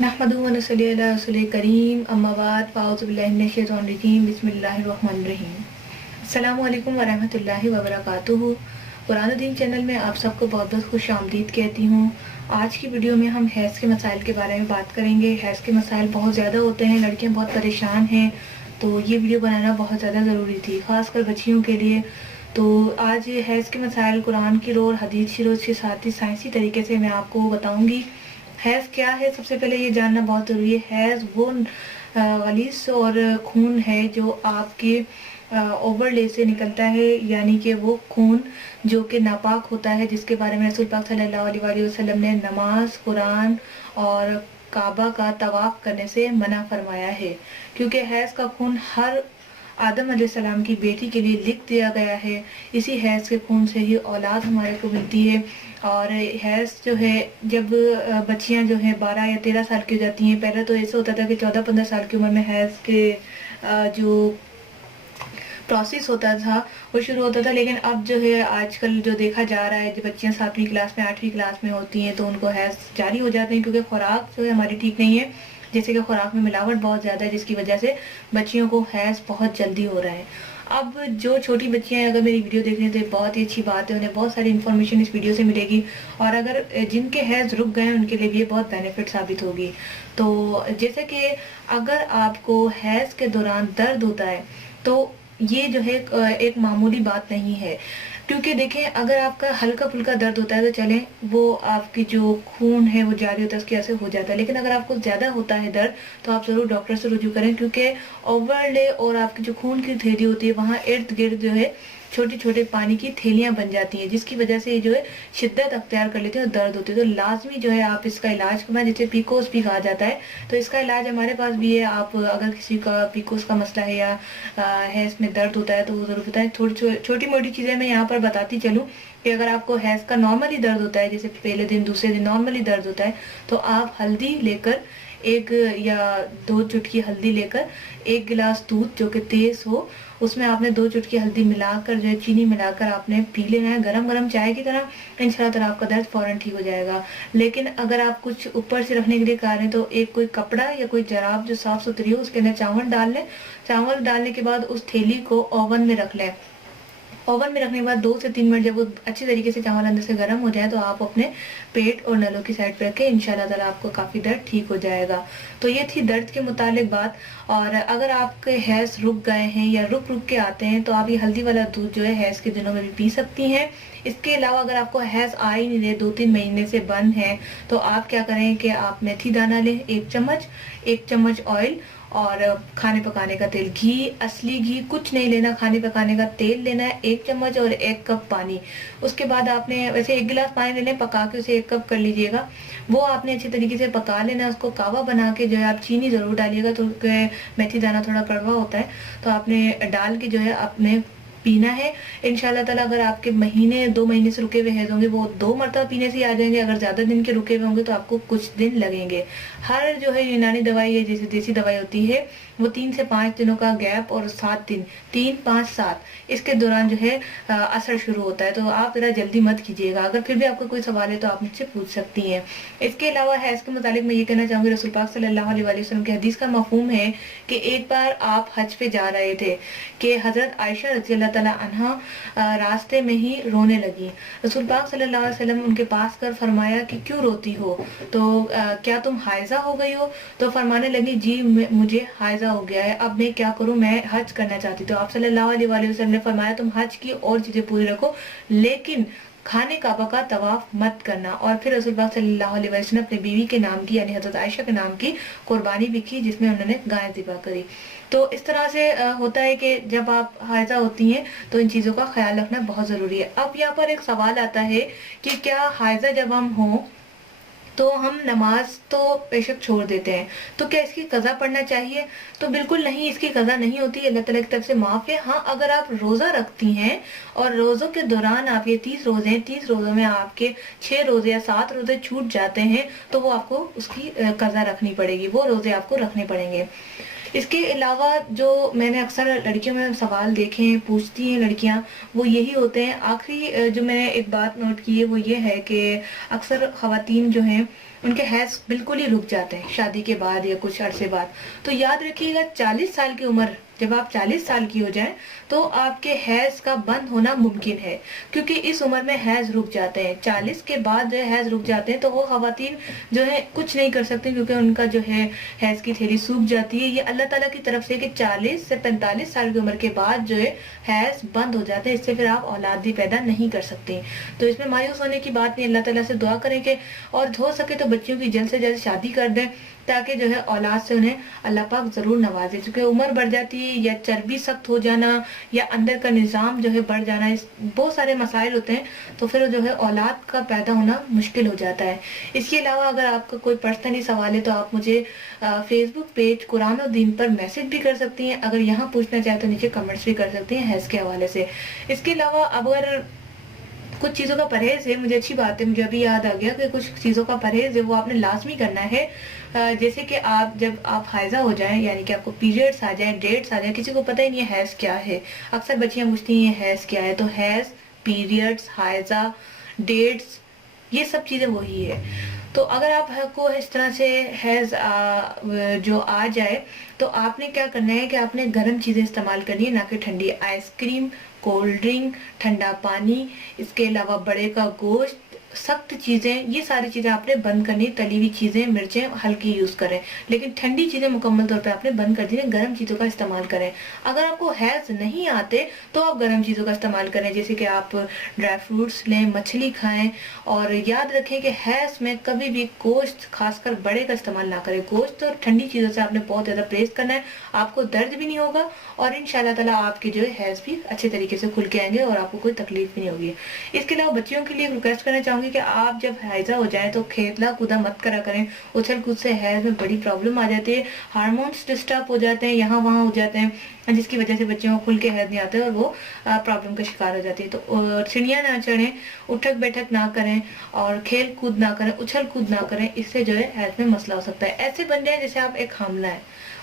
नहमदुहु व नसल्ली अला रसूलिल करीम अम्मा बाद फ़ाऊज़ु बिल्लाहि मिनश शैतानिर रजीम बिस्मिल्लाहिर रहमानिर रहीम। अस्सलामु अलैकुम व रहमतुल्लाहि व बरकातुहू। कुरान दीन चैनल में आप सबको बहुत बहुत खुश आमदीद कहती हूँ। आज की वीडियो में हम हैज़ के मसाइल के बारे में बात करेंगे। हैज़ के मसाइल बहुत ज़्यादा होते हैं, लड़कियाँ बहुत परेशान हैं, तो ये वीडियो बनाना बहुत ज़्यादा ज़रूरी थी, ख़ासकर बच्चियों के लिए। तो आज हैज़ के मसाइल कुरान की रो और हदीस की रो के साथ ही साइंसी तरीके से मैं आपको बताऊँगी। हैज़ क्या है, सबसे पहले ये जानना बहुत ज़रूरी है। हैज़ वो गलीस और खून है जो आपके ओवरले से निकलता है, यानी कि वो खून जो कि नापाक होता है, जिसके बारे में रसूल पाक सल्लल्लाहु अलैहि वसल्लम ने नमाज, कुरान और काबा का तवाफ करने से मना फरमाया है। क्योंकि हैज़ का खून हर आदम अलैहिस्सलाम की बेटी के लिए लिख दिया गया है। इसी हैज़ के खून से ही औलाद हमारे को मिलती है। और हैज़ जो है, जब बच्चियां जो हैं 12 या 13 साल की हो जाती हैं, पहले तो ऐसा होता था कि 14-15 साल की उम्र में हैज़ के जो प्रोसेस होता था वो शुरू होता था। लेकिन अब जो है आजकल जो देखा जा रहा है, जो बच्चियां 7वीं क्लास में 8वीं क्लास में होती हैं तो उनको हैज़ जारी हो जाते हैं, क्योंकि खुराक जो है हमारी ठीक नहीं है। जैसे कि खुराक में मिलावट बहुत ज़्यादा है, जिसकी वजह से बच्चियों को हैज़ बहुत जल्दी हो रहा है। अब जो छोटी बच्चियां हैं, अगर मेरी वीडियो देख रही हैं तो ये बहुत ही अच्छी बात है, उन्हें बहुत सारी इन्फॉर्मेशन इस वीडियो से मिलेगी। और अगर जिनके हैज़ रुक गए हैं उनके लिए भी ये बहुत बेनिफिट साबित होगी। तो जैसे कि अगर आपको हैज़ के दौरान दर्द होता है तो ये जो है एक मामूली बात नहीं है। क्योंकि देखें, अगर आपका हल्का फुल्का दर्द होता है तो चलें, वो आपकी जो खून है वो जारी होता है, उसकी वजह से हो जाता है। लेकिन अगर आपको ज़्यादा होता है दर्द तो आप ज़रूर डॉक्टर से रुजू करें, क्योंकि ओवरले और आपकी जो खून की थैली होती है वहाँ इर्द गिर्द जो है छोटी छोटे पानी की थैलियाँ बन जाती हैं, जिसकी वजह से ये जो है शिद्दत अख्तियार कर लेते हैं और दर्द होती है। तो लाजमी जो है आप इसका इलाज करवाएं, जिसे पीकोस भी कहा जाता है। तो इसका इलाज हमारे पास भी है। आप अगर किसी का पीकोस का मसला है या है इसमें दर्द होता है तो वो ज़रूर बताएं। थोड़ी छोटी मोटी चीज़ें मैं यहाँ पर बताती चलूँ कि अगर आपको हैज़ का नॉर्मली दर्द होता है, जैसे पहले दिन दूसरे दिन नॉर्मली दर्द होता है, तो आप हल्दी लेकर, एक या 2 चुटकी हल्दी लेकर, 1 गिलास दूध जो कि तेज़ हो, उसमें आपने 2 चुटकी हल्दी मिलाकर जो है चीनी मिलाकर आपने पी लेना है, गरम गरम चाय की तरह। इंशाल्लाह ताला आपका दर्द फौरन ठीक हो जाएगा। लेकिन अगर आप कुछ ऊपर से रखने के लिए कह रहे हैं तो एक कोई कपड़ा या कोई जराब जो साफ सुथरी हो, उसके अंदर चावल डाल लें। चावल डालने के बाद उस थैली को ओवन में रख लें। ओवन में रखने के बाद 2 से 3 मिनट जब वो अच्छी तरीके से चावल अंदर से गर्म हो जाए तो आप अपने पेट और नलों की साइड पे रखें। इंशाल्लाह ताला आपको काफ़ी दर्द ठीक हो जाएगा। तो ये थी दर्द के मुतालिक बात। और अगर आपके हैज़ रुक गए हैं या रुक रुक के आते हैं तो आप ये हल्दी वाला दूध जो है हैज़ के दिनों में भी पी सकती हैं। इसके अलावा अगर आपको हैज़ आ ही नहीं रहे, 2-3 महीने से बंद है, तो आप क्या करें कि आप मेथी दाना लें 1 चम्मच ऑयल और खाने पकाने का तेल, घी, असली घी कुछ नहीं लेना, खाने पकाने का तेल लेना है 1 चम्मच और 1 कप पानी। उसके बाद आपने वैसे 1 गिलास पानी ले लें, पका के उसे 1 कप कर लीजिएगा। वो आपने अच्छी तरीके से पका लेना है। उसको कावा बना के जो है आप चीनी ज़रूर डालिएगा, तो मेथी दाना थोड़ा कड़वा होता है, तो आपने डाल के जो है आपने पीना है। इंशाल्लाह ताला अगर आपके 2 महीने से रुके हुए हैज़ होंगे वो 2 मरतबा पीने से ही आ जाएंगे। अगर ज़्यादा दिन के रुके हुए होंगे तो आपको कुछ दिन लगेंगे। हर जो है यूनानी दवाई है, जैसे देसी दवाई होती है, वो 3 से 5 दिनों का गैप और 7 दिन, 3, 5, 7 इसके दौरान जो है असर शुरू होता है। तो आप ज़रा जल्दी मत कीजिएगा। अगर फिर भी आपका कोई सवाल है तो आप मुझसे पूछ सकती हैं। इसके अलावा हैज़ के मुतालिक मैं ये कहना चाहूँगी, रसूल पाक सल्लल्लाहु अलैहि वसल्लम की हदीस का मफ़हूम है कि एक बार आप हज पे जा रहे थे कि हज़रत आयशा रज़ी अल्लाह ताला अन्हा रास्ते में ही रोने लगी। रसूल पाक सल्लल्लाहु अलैहि वसल्लम उनके पास कर फरमाया कि क्यों रोती हो, तो क्या तुम हाइज़ा हो गई हो? तो फरमाने लगी, जी मुझे हाइज़ा हो गया है, अब मैं क्या करूं, मैं हज करना चाहती। तो आप सल्लल्लाहु अलैहि वसल्लम ने फरमाया तुम हज की और चीज़ें पूरी रखो, लेकिन खाने काबा का तवाफ मत करना। और फिर रसूल पाक सल्लल्लाहु अलैहि वसल्लम अपने बीवी के नाम की, यानी हज़रत आयशा के नाम की कुर्बानी भी की, जिसमें उन्होंने गाय ज़िबा करी। तो इस तरह से होता है कि जब आप हाइज़ा होती हैं तो इन चीज़ों का ख्याल रखना बहुत ज़रूरी है। अब यहाँ पर एक सवाल आता है कि क्या हाइज़ा जब हम हों तो हम नमाज तो बेशक छोड़ देते हैं, तो क्या इसकी कज़ा पढ़ना चाहिए? तो बिल्कुल नहीं, इसकी कज़ा नहीं होती, अल्लाह ताला की तरफ से माफ़ है। हाँ, अगर आप रोज़ा रखती हैं और रोज़ों के दौरान आप ये 30 रोज़े हैं, 30 रोज़ों में आपके 6 रोज़े या 7 रोज़े छूट जाते हैं, तो वो आपको उसकी कज़ा रखनी पड़ेगी, वो रोज़े आपको रखने पड़ेंगे। اس کے علاوہ جو میں نے اکثر لڑکیوں میں سوال دیکھے ہیں، پوچھتی ہیں لڑکیاں، وہ یہی ہوتے ہیں. آخری جو میں نے ایک بات نوٹ کی ہے وہ یہ ہے کہ اکثر خواتین جو ہیں ان کے حیض بالکل ہی رک جاتے ہیں شادی کے بعد یا کچھ عرصے بعد. تو یاد رکھیے گا 40 سال کی عمر، جب آپ 40 سال کی ہو جائیں تو آپ کے حیض کا بند ہونا ممکن ہے، کیونکہ اس عمر میں حیض رک جاتے ہیں. 40 کے بعد جو ہے حیض رک جاتے ہیں تو وہ خواتین جو ہے کچھ نہیں کر سکتی، کیونکہ ان کا جو ہے حیض کی تھیلی سوکھ جاتی ہے. یہ اللہ تعالیٰ کی طرف سے کہ 40 سے 45 سال کی عمر کے بعد جو ہے حیض بند ہو جاتے ہیں، اس سے پھر آپ اولاد بھی پیدا نہیں کر سکتے. تو اس میں مایوس ہونے کی بات نہیں، اللہ تعالیٰ سے دعا کریں کہ اور ہو سکے تو بچیوں کی جلد سے جلد شادی کر دیں، تاکہ جو ہے اولاد سے انہیں اللہ پاک ضرور نوازے. کیونکہ عمر بڑھ جاتی ہے یا چربی سخت ہو جانا یا اندر کا نظام جو ہے بڑھ جانا، بہت سارے مسائل ہوتے ہیں، تو پھر جو ہے اولاد کا پیدا ہونا مشکل ہو جاتا ہے. اس کے علاوہ اگر آپ کا کوئی پرسنلی سوال ہے تو آپ مجھے فیس بک پیج قرآن و دین پر میسج بھی کر سکتی ہیں. اگر یہاں پوچھنا چاہیں تو نیچے کمنٹس بھی کر سکتی ہیں حیض کے حوالے سے. اس کے علاوہ اگر کچھ چیزوں کا پرہیز ہے، مجھے اچھی بات ہے، مجھے ابھی یاد آ گیا کہ کچھ چیزوں کا پرہیز ہے وہ آپ نے لازمی کرنا ہے. جیسے کہ جب آپ حائضہ ہو جائیں، یعنی کہ آپ کو پیریڈز آ جائیں، ڈیٹس آ جائیں، کسی کو پتہ ہی نہیں ہے حیض کیا ہے. اکثر بچیاں پوچھتی ہیں حیض کیا ہے، تو حیض، پیریڈز، حائضہ، ڈیٹس، یہ سب چیزیں وہی ہے. تو اگر آپ کو اس طرح سے حیض جو آ جائے تو آپ نے کیا کرنا ہے کہ آپ نے گرم چیزیں استعمال کرنی ہے، نہ کہ ٹھنڈی. آئس کریم، کولڈ ڈرنک، ٹھنڈا پانی، اس کے علاوہ بڑے کا گوشت، سخت چیزیں، یہ ساری چیزیں آپ نے بند کرنی. تلی ہوئی چیزیں، مرچیں ہلکی یوز کریں، لیکن ٹھنڈی چیزیں مکمل طور پہ آپ نے بند کر دی. گرم چیزوں کا استعمال کریں. اگر آپ کو حیض نہیں آتے تو آپ گرم چیزوں کا استعمال کریں، جیسے کہ آپ ڈرائی فروٹس لیں، مچھلی کھائیں. اور یاد رکھیں کہ حیض میں کبھی بھی گوشت، خاص کر بڑے کا استعمال نہ کریں. گوشت اور ٹھنڈی چیزوں سے آپ نے بہت زیادہ پرہیز کرنا ہے. آپ کو درد بھی نہیں ہوگا اور انشاءاللہ تعالیٰ آپ کے جو ہے حیض بھی اچھے طریقے سے کھل کے آئیں گے اور آپ کو کوئی تکلیف بھی نہیں ہوگی. اس کے علاوہ بچیوں کے لیے ریکویسٹ کرنا چاہوں گی کہ آپ جب حائضہ ہو جائیں تو کھیلا کودا مت کرا کریں. اچھل کود سے حیض میں بڑی پرابلم آ جاتی ہے، ہارمونس ڈسٹرب ہو جاتے ہیں، یہاں وہاں ہو جاتے ہیں، جس کی وجہ سے بچوں کو کھل کے حیض نہیں آتے اور وہ پرابلم کا شکار ہو جاتی ہے. تو سیڑھیاں نہ چڑھیں، اٹھک بیٹھک نہ کریں اور کھیل کود نہ کریں، اچھل کود نہ کریں. اس سے جو ہے حیض میں مسئلہ ہو سکتا ہے. ایسے بن جائیں جیسے آپ ایک حاملہ ہے.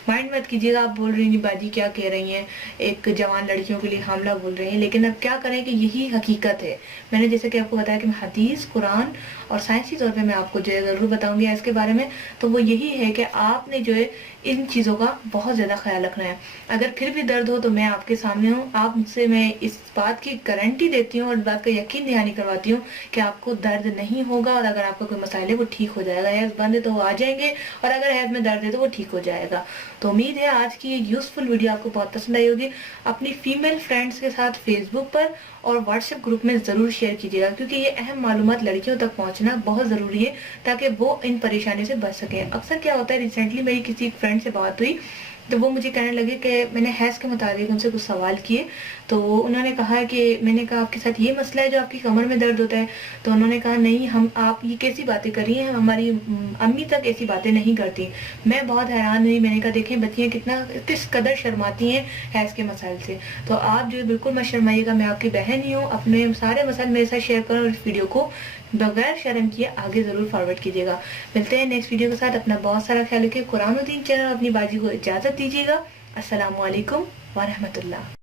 مائنڈ مت کیجیے گا، آپ بول رہی ہیں باجی کیا کہہ رہی ہیں، ایک جوان لڑکیوں کے لیے حاملہ بول رہی ہیں، لیکن اب کیا کریں کہ یہی حقیقت ہے. میں نے جیسے کہ آپ کو بتایا کہ میں حدیث، قرآن اور سائنسی طور پہ میں آپ کو جو ہے ضرور بتاؤں گی اس کے بارے میں. تو وہ یہی ہے کہ آپ نے جو ہے ان چیزوں کا بہت زیادہ خیال رکھنا ہے. اگر پھر بھی درد ہو تو میں آپ کے سامنے ہوں. آپ سے میں اس بات کی گارنٹی دیتی ہوں اور بات کا یقین دہانی کرواتی ہوں کہ آپ کو درد نہیں ہوگا، اور اگر آپ کا کوئی مسائل ہے وہ ٹھیک ہو جائے گا. حیض بند ہے تو وہ آ جائیں گے، اور اگر حیض میں درد ہے تو وہ ٹھیک ہو جائے گا. تو امید ہے آج کی یہ یوزفل ویڈیو آپ کو بہت پسند آئی ہوگی. اپنی فیمیل فرینڈز کے ساتھ فیس بک پر اور واٹس ایپ گروپ میں ضرور شیئر کیجیے گا، کیونکہ یہ اہم معلومات لڑکیوں تک پہنچنا بہت ضروری ہے تاکہ وہ ان پریشانیوں سے بچ سکیں. اکثر کیا ہوتا ہے، ریسنٹلی میری کسی ایک فرینڈ سے بات ہوئی تو وہ مجھے کہنے لگے کہ میں نے حیض کے متعلق ان سے کچھ سوال کیے، تو انہوں نے کہا کہ میں نے کہا آپ کے ساتھ یہ مسئلہ ہے جو آپ کی کمر میں درد ہوتا ہے؟ تو انہوں نے کہا نہیں، آپ یہ کیسی باتیں کر رہی ہیں، ہماری امی تک ایسی باتیں نہیں کرتی. میں بہت حیران ہوئی. میں نے کہا دیکھیں بچیاں کس قدر شرماتی ہیں حیض کے مسائل سے. تو آپ جو بالکل مت شرمائیے گا، میں آپ کی بہن ہی ہوں. اپنے سارے مسائل میرے ساتھ شیئر کریں اور اس ویڈیو کو بغیر شرم کیے آگے ضرور فارورڈ کیجیے گا. ملتے ہیں نیکسٹ ویڈیو کے ساتھ. اپنا بہت سارا خیال رکھیے. قرآن و دین چینل اپنی باجی کو اجازت دیجیے گا. السلام علیکم ورحمۃ اللہ.